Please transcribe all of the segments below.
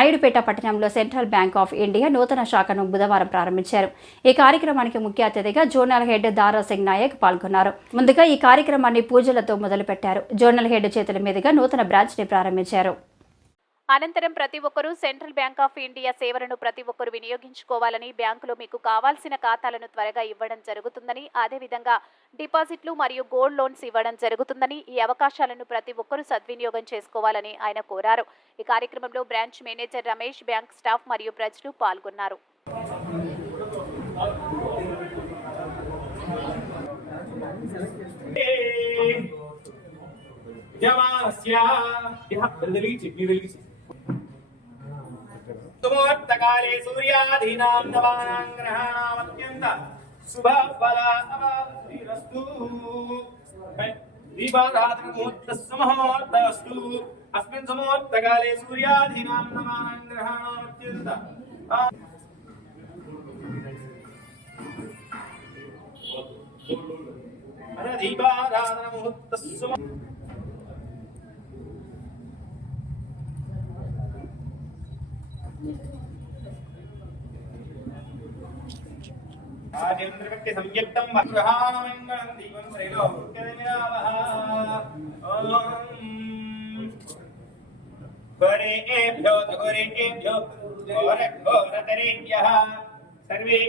నాయుడుపేట పట్టణంలో central bank of India నూతన శాఖను బుధవారం ప్రారంభించారు. ఈ కార్యక్రమానికి ముఖ్య అతిథిగా జోనల్ హెడ్ దారా సింగ్ నాయక్ పాల్గొన్నారు. ముందుగా ఈ కార్యక్రమాన్ని పూజలతో మొదలుపెట్టారు. జోనల్ హెడ్ చేతుల మీదుగా నూతన బ్రాంచ్ని ప్రారంభించారు. అనంతరం ప్రతి ఒక్కరూ సెంట్రల్ బ్యాంక్ ఆఫ్ ఇండియా సేవలను ప్రతి ఒక్కరూ వినియోగించుకోవాలని బ్యాంకులో మీకు కావాల్సిన ఖాతాలను త్వరగా ఇవ్వడం జరుగుతుందని అదేవిధంగా డిపాజిట్లు మరియు గోల్డ్ లోన్స్ ఇవ్వడం జరుగుతుందని ఈ అవకాశాలను ప్రతి ఒక్కరూ సద్వినియోగం చేసుకోవాలని ఆయన కోరారు. ఈ కార్యక్రమంలో branch manager Ramesh bank staff మరియు ప్రజలు పాల్గొన్నారు. యమానస్య ఇహ వెలిగించి మీ సుముహూర్తకాలే సూర్యాధీనాం నవానాం గ్రహాణామత్యంత శుభ ఫల అవస్తు దీపారాధన అస్మిన్ సుముహూర్తకాలే సూర్యాధీనాం నవానాం గ్రహాణామత్యంత దీపారాధన సంయుక్తం వగ్రహాణమంగళం దీపం త్రైలోక్యమిరావః ఓం ఘోరేభ్యో ఘోరేభ్యో ఘోర ఘోరతరేభ్యः సర్వే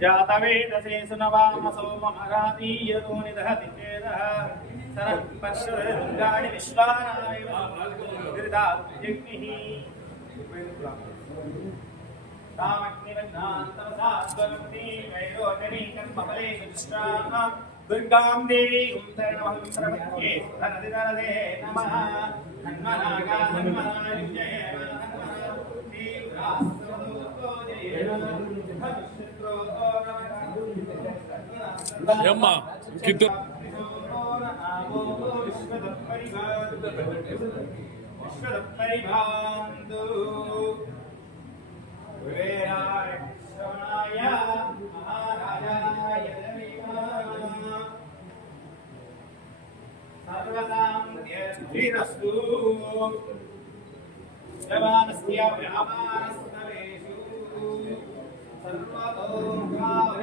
जातवेदशेषु नवामसो महरादीयतो निदहति चेदः। सरः पश्यते दुर्गाणि దుర్గాం దేవీ శరణమహం ప్రపద్యే నమః హన్మనాగా హన్మనాయుజయ ఏమ్మా విశ్వదప్పరిభాందు ధీరస్తు జవానస్య వ్యాపారస్తవేషు సర్వతోభివృద్ధిరస్తు